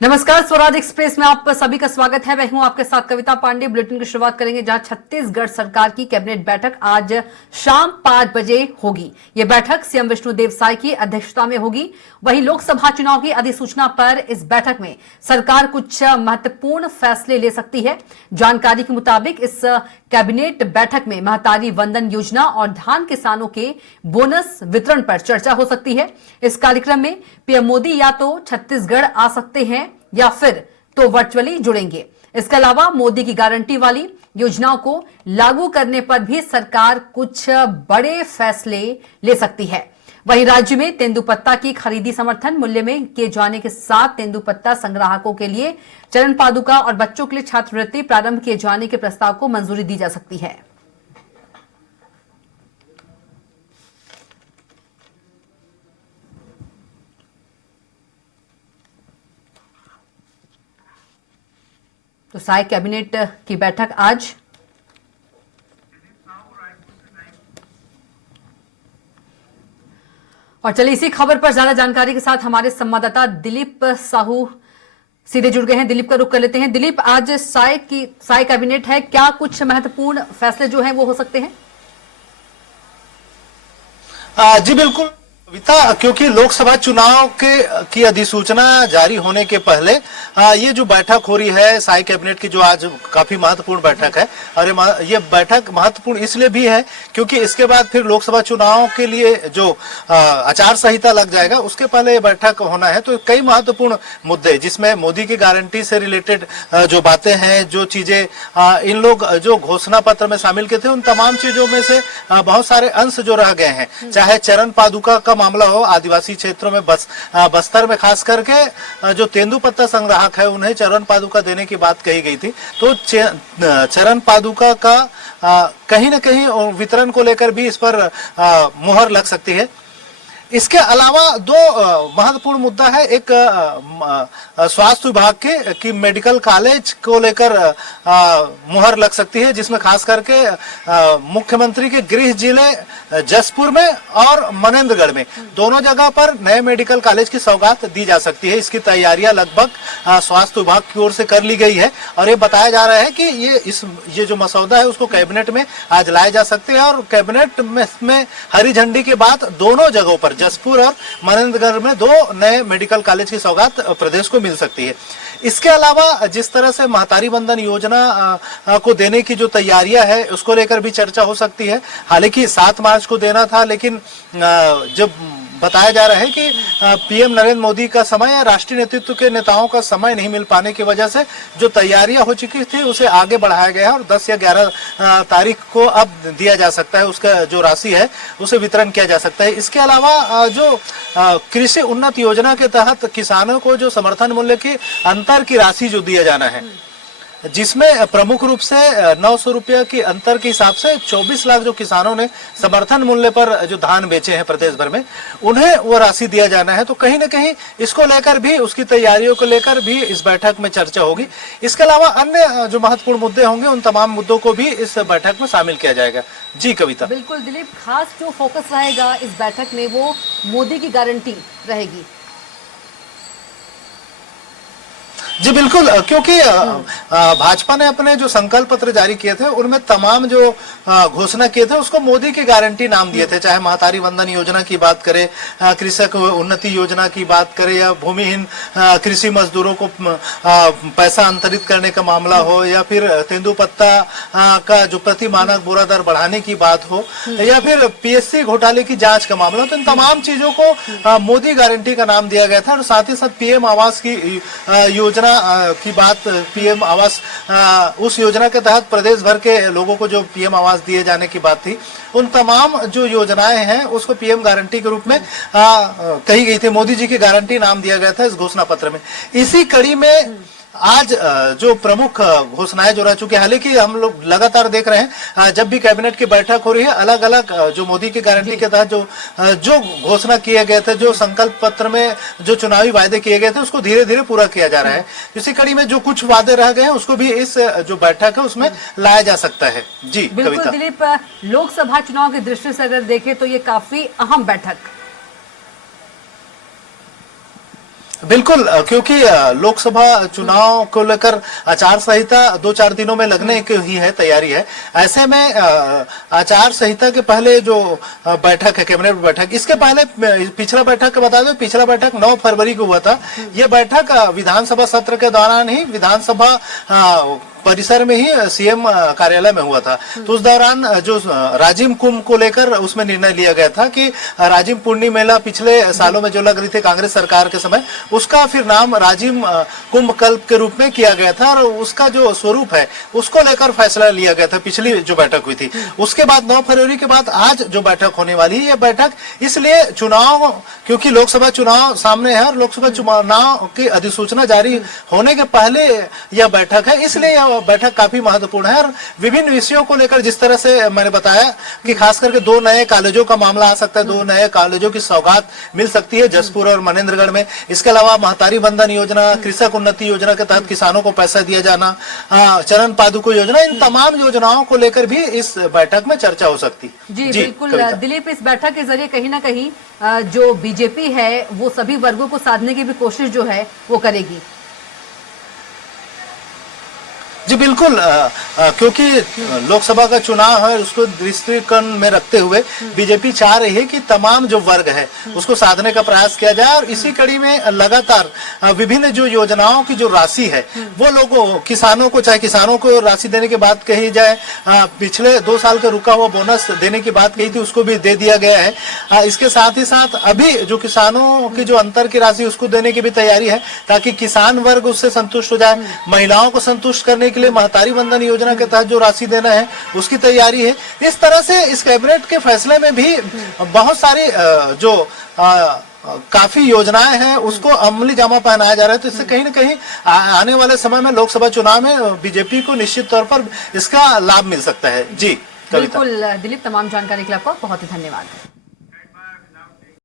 नमस्कार, स्वराज एक्सप्रेस में आप सभी का स्वागत है। मैं हूं आपके साथ कविता पांडे। बुलेटिन की शुरुआत करेंगे जहां छत्तीसगढ़ सरकार की कैबिनेट बैठक आज शाम 5 बजे होगी। यह बैठक सीएम विष्णुदेव साय की अध्यक्षता में होगी। वहीं लोकसभा चुनाव की अधिसूचना पर इस बैठक में सरकार कुछ महत्वपूर्ण फैसले ले सकती है। जानकारी के मुताबिक इस कैबिनेट बैठक में महतारी वंदन योजना और धान किसानों के बोनस वितरण पर चर्चा हो सकती है। इस कार्यक्रम में पीएम मोदी या तो छत्तीसगढ़ आ सकते हैं या फिर तो वर्चुअली जुड़ेंगे। इसके अलावा मोदी की गारंटी वाली योजनाओं को लागू करने पर भी सरकार कुछ बड़े फैसले ले सकती है। वहीं राज्य में तेंदुपत्ता की खरीदी समर्थन मूल्य में किए जाने के साथ तेंदुपत्ता संग्राहकों के लिए चरण पादुका और बच्चों के लिए छात्रवृत्ति प्रारंभ किए जाने के प्रस्ताव को मंजूरी दी जा सकती है। तो साय कैबिनेट की बैठक आज। और चलिए इसी खबर पर ज्यादा जानकारी के साथ हमारे संवाददाता दिलीप साहू सीधे जुड़ गए हैं। दिलीप का रुख कर लेते हैं। दिलीप, आज साय कैबिनेट है, क्या कुछ महत्वपूर्ण फैसले जो हैं वो हो सकते हैं? जी बिल्कुल कविता, क्योंकि लोकसभा चुनाव की अधिसूचना जारी होने के पहले ये जो बैठक हो रही है साय कैबिनेट की, जो आज काफी महत्वपूर्ण बैठक है। और ये बैठक महत्वपूर्ण इसलिए भी है क्योंकि इसके बाद फिर लोकसभा चुनाव के लिए जो आचार संहिता लग जाएगा, उसके पहले ये बैठक होना है। तो कई महत्वपूर्ण मुद्दे जिसमें मोदी की गारंटी से रिलेटेड जो बातें हैं, जो चीजें इन लोग जो घोषणा पत्र में शामिल किए थे, उन तमाम चीजों में से बहुत सारे अंश जो रह गए हैं, चाहे चरण पादुका का मामला हो, आदिवासी क्षेत्रों में बस्तर में खास करके जो तेंदुपत्ता संग्राहक है उन्हें चरण पादुका देने की बात कही गई थी। तो चरण पादुका का कहीं ना कहीं वितरण को लेकर भी इस पर मुहर लग सकती है। इसके अलावा दो महत्वपूर्ण मुद्दा है। एक स्वास्थ्य विभाग की मेडिकल कॉलेज को लेकर मुहर लग सकती है, जिसमें खास करके मुख्यमंत्री के गृह जिले जसपुर में और मनेन्द्रगढ़ में दोनों जगह पर नए मेडिकल कॉलेज की सौगात दी जा सकती है। इसकी तैयारियां लगभग स्वास्थ्य विभाग की ओर से कर ली गई है और ये बताया जा रहा है कि ये जो मसौदा है उसको कैबिनेट में आज लाया जा सकते हैं और कैबिनेट में हरी झंडी के बाद दोनों जगहों पर जसपुर और मनेन्द्रगढ़ में दो नए मेडिकल कॉलेज की सौगात प्रदेश को मिल सकती है। इसके अलावा जिस तरह से महतारी वंदन योजना को देने की जो तैयारियां है उसको लेकर भी चर्चा हो सकती है। हालांकि 7 मार्च को देना था, लेकिन जब बताया जा रहा है कि पीएम नरेंद्र मोदी का समय या राष्ट्रीय नेतृत्व के नेताओं का समय नहीं मिल पाने की वजह से जो तैयारियां हो चुकी थी उसे आगे बढ़ाया गया है और 10 या 11 तारीख को अब दिया जा सकता है। उसका जो राशि है उसे वितरण किया जा सकता है। इसके अलावा जो कृषि उन्नत योजना के तहत किसानों को जो समर्थन मूल्य की अंतर की राशि जो दिया जाना है, जिसमें प्रमुख रूप से 900 रुपये की अंतर के हिसाब से 24 लाख जो किसानों ने समर्थन मूल्य पर जो धान बेचे हैं प्रदेश भर में, उन्हें वो राशि दिया जाना है। तो कहीं ना कहीं इसको लेकर भी, उसकी तैयारियों को लेकर भी इस बैठक में चर्चा होगी। इसके अलावा अन्य जो महत्वपूर्ण मुद्दे होंगे उन तमाम मुद्दों को भी इस बैठक में शामिल किया जाएगा। जी कविता। बिल्कुल दिलीप, खास जो फोकस रहेगा इस बैठक में वो मोदी की गारंटी रहेगी। जी बिल्कुल, क्योंकि भाजपा ने अपने जो संकल्प पत्र जारी किए थे उनमें तमाम जो घोषणा किए थे उसको मोदी की गारंटी नाम दिए थे। चाहे महतारी वंदन योजना की बात करें, कृषक उन्नति योजना की बात करें, या भूमिहीन कृषि मजदूरों को पैसा अंतरित करने का मामला हो, या फिर तेंदुपत्ता का जो प्रति मानक बोरा दर बढ़ाने की बात हो, या फिर पीएससी घोटाले की जांच का मामला हो, तो इन तमाम चीजों को मोदी गारंटी का नाम दिया गया था। और साथ ही साथ पीएम आवास की योजना की बात, पीएम आवास, उस योजना के तहत प्रदेश भर के लोगों को जो पीएम आवास दिए जाने की बात थी, उन तमाम जो योजनाएं हैं उसको पीएम गारंटी के रूप में कही गई थी। मोदी जी की गारंटी नाम दिया गया था इस घोषणा पत्र में। इसी कड़ी में आज जो प्रमुख घोषणाएं जो रह चुकी है, हालांकि हम लोग लगातार देख रहे हैं जब भी कैबिनेट की बैठक हो रही है, अलग अलग जो मोदी की गारंटी के तहत जो घोषणा किए गए थे, जो संकल्प पत्र में जो चुनावी वायदे किए गए थे, उसको धीरे धीरे पूरा किया जा रहा है। इसी कड़ी में जो कुछ वादे रह गए हैं उसको भी इस जो बैठक है उसमें लाया जा सकता है। जी बिल्कुल दिलीप, लोकसभा चुनाव की दृष्टि से अगर देखें तो ये काफी अहम बैठक बिल्कुल, क्योंकि लोकसभा चुनाव को लेकर आचार संहिता 2-4 दिनों में लगने की ही है, तैयारी है। ऐसे में आचार संहिता के पहले जो बैठक है, कैबिनेट बैठक, इसके पहले पिछला बैठक का बता दो, पिछला बैठक 9 फरवरी को हुआ था। ये बैठक विधानसभा सत्र के दौरान ही विधानसभा परिसर में ही सीएम कार्यालय में हुआ था। तो उस दौरान जो राजिम कुंभ को लेकर उसमें निर्णय लिया गया था कि राजिम पुण्य मेला पिछले सालों में जो लग रही थी कांग्रेस सरकार के समय, उसका फिर नाम राजिम कुंभ कल्प के रूप में किया गया था और उसका जो स्वरूप है उसको लेकर फैसला लिया गया था पिछली जो बैठक हुई थी। उसके बाद 9 फरवरी के बाद आज जो बैठक होने वाली है, ये बैठक इसलिए चुनाव, क्योंकि लोकसभा चुनाव सामने है और लोकसभा चुनाव की अधिसूचना जारी होने के पहले यह बैठक है, इसलिए यह बैठक काफी महत्वपूर्ण है। और विभिन्न विषयों को लेकर, जिस तरह से मैंने बताया कि खास करके 2 नए कॉलेजों का मामला आ सकता है, 2 नए कॉलेजों की सौगात मिल सकती है जसपुर और मनेंद्रगढ़ में। इसके अलावा महतारी बंधन योजना, कृषक उन्नति योजना के तहत किसानों को पैसा दिया जाना, चरण पादुका योजना, इन तमाम योजनाओं को लेकर भी इस बैठक में चर्चा हो सकती। जी बिल्कुल दिलीप, इस बैठक के जरिए कहीं ना कहीं जो बीजेपी है वो सभी वर्गों को साधने की भी कोशिश जो है वो करेगी। जी बिल्कुल, क्योंकि लोकसभा का चुनाव है, उसको दृष्टिकोण में रखते हुए बीजेपी चाह रही है कि तमाम जो वर्ग है उसको साधने का प्रयास किया जाए और इसी कड़ी में लगातार विभिन्न जो योजनाओं की जो राशि है वो लोगों किसानों को, चाहे किसानों को राशि देने की बात कही जाए, पिछले 2 साल का रुका हुआ बोनस देने की बात कही थी, उसको भी दे दिया गया है। इसके साथ ही साथ अभी जो किसानों की जो अंतर की राशि उसको देने की भी तैयारी है, ताकि किसान वर्ग उससे संतुष्ट हो जाए। महिलाओं को संतुष्ट करने के लिए महतारी बंधन योजना के तहत जो राशि देना है उसकी तैयारी है। इस तरह से इस कैबिनेट के फैसले में भी बहुत सारी जो काफी योजनाएं हैं उसको अमली जामा पहनाया जा रहा है। तो इससे कहीं ना कहीं आने वाले समय में लोकसभा चुनाव में बीजेपी को निश्चित तौर पर इसका लाभ मिल सकता है। जी बिल्कुल दिलीप, तमाम जानकारी के लिए आपका बहुत ही धन्यवाद।